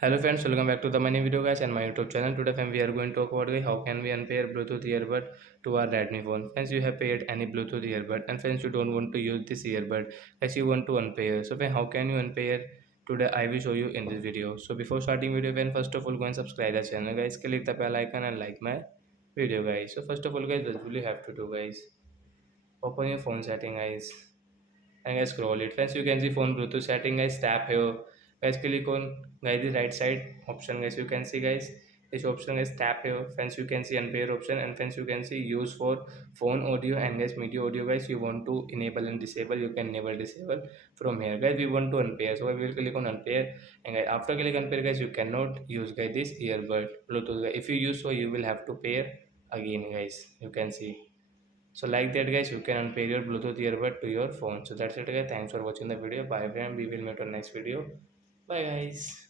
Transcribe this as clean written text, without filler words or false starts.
Hello friends, welcome back to the many video guys and my YouTube channel. Today friends, we are going to talk about how can we unpair Bluetooth earbud to our Redmi phone. Friends, you have paired any Bluetooth earbud and friends you don't want to use this earbud as you want to unpair. So friends, how can you unpair? Today I will show you in this video. So before starting video, friends, first of all go and subscribe the channel guys. Click the bell icon and like my video guys. So first of all guys, what will you have to do guys? Open your phone setting guys and guys scroll it. Friends, you can see phone Bluetooth setting guys, tap here guys, click on guys the right side option guys, you can see guys this option is tap here. Friends, you can see unpair option and friends you can see use for phone audio and guys media audio guys, you want to enable and disable, you can enable disable from here guys. We want to unpair, so I will click on unpair and guys, after click unpair guys, you cannot use guys this earbud Bluetooth guys. If you use, so you will have to pair again guys, you can see. So like that guys, you can unpair your Bluetooth earbud to your phone. So that's it guys. Thanks for watching the video. Bye friend. We will meet on next video. Bye guys.